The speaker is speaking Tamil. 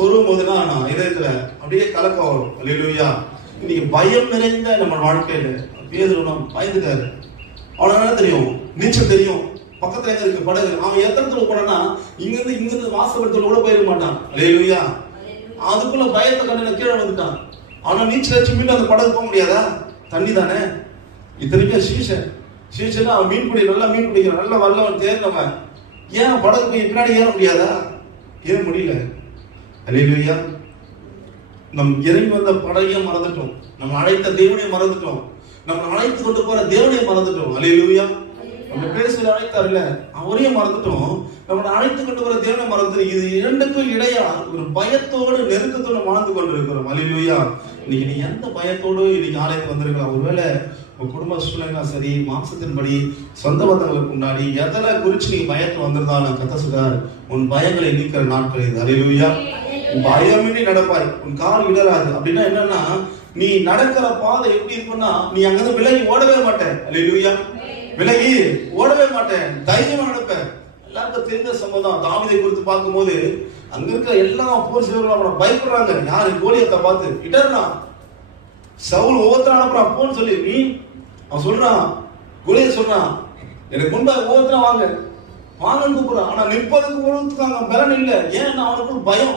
சொல்லும் போதுதான் நான் இதயத்துல அப்படியே கலக்கம் வரும். அல்லேலூயா. இன்னைக்கு பயம் நிறைந்த நம்ம வாழ்க்கையில பேதுரு பயந்துட்டாரு. அவனுக்கு என்ன தெரியும்? நீச்சல் தெரியும். பக்கத்துல எங்க இருக்கு படகு. அவன் எத்தனை போனான்னா இங்கிருந்து வாசப்படத்துல கூட போயிட மாட்டான். அல்லேலூயா. அதுக்குள்ள பயத்தை கண்டு கீழே வந்துட்டான். ஆனா நீச்சல் அடிச்சு மீண்டும் அந்த படகு போக முடியாதா? தண்ணி தானே. இத்தனைக்கும் சீசன் அவன் நல்லா மீன் பிடிக்கிறான், நல்லா வல்லவன் தேர்ந்தவன். ஏன் படகு போய் பின்னாடி ஏற முடியாதா? ஏற முடியல. அல்லேலூயா. நம் இறங்கி வந்த படையை மறந்துட்டோம். நம்ம அழைத்த தேவனை மறந்துட்டோம். நம்ம அழைத்து கொண்டு போற தேவனை மறந்துட்டோம். அல்லேலூயா. நம்ம பேசுகிற அழைத்தார்ல அவரையும் மறந்துட்டோம். நம்மளை அழைத்து கொண்டு போற தேவனை மறந்துட்டோம். இது இரண்டுக்கும் இடையா ஒரு பயத்தோடு நெருக்கத்தோடு வாழ்ந்து கொண்டிருக்கிறோம். அல்லேலூயா. இன்னைக்கு நீ எந்த பயத்தோடு இன்னைக்கு ஆலயத்துக்கு வந்திருக்கலாம்? ஒருவேளை உங்க குடும்ப சூழ்நிலை சரி, மாம்சத்தின்படி, சொந்த பந்தங்களுக்கு முன்னாடி எதனை குறிச்சு நீ பயத்தை வந்திருந்தாலும் கத்த சொல்றார், உன் பயங்களை நீக்கிற நாட்கள் இது. அல்லேலூயா. பயமின்றி நடப்பாய், உன் கால் இடராது. அப்படின்னா என்னன்னா, நீ நடக்கிற பாதை எப்படி இருக்குன்னா, நீ அங்கிருந்து விலகி ஓடவே மாட்டேன். அல்லேலூயா. விலகி ஓடவே மாட்டேன், தைரியமா நடப்பேன். எல்லாருக்கும் தெரிந்த சம்பவம். தாவீதை குறித்து பார்க்கும்போது அங்க இருக்க எல்லா போர் செய்வர்களும் பயப்படுறாங்க. யாரு? கோலியத்தை பார்த்து இடர்னா சவுல் ஒவ்வொருத்தரும் அனுப்புறான் போன்னு சொல்லி. அவன் சொல்றான், கோலியத் சொல்றான், எனக்கு முன்பாக ஒவ்வொருத்தரும் வாங்கன்னு கூப்பிடுறான். ஆனா நிற்பதுக்கு ஒருத்தருக்காங்க பலன் இல்லை. ஏன்? அவனுக்கு பயம்.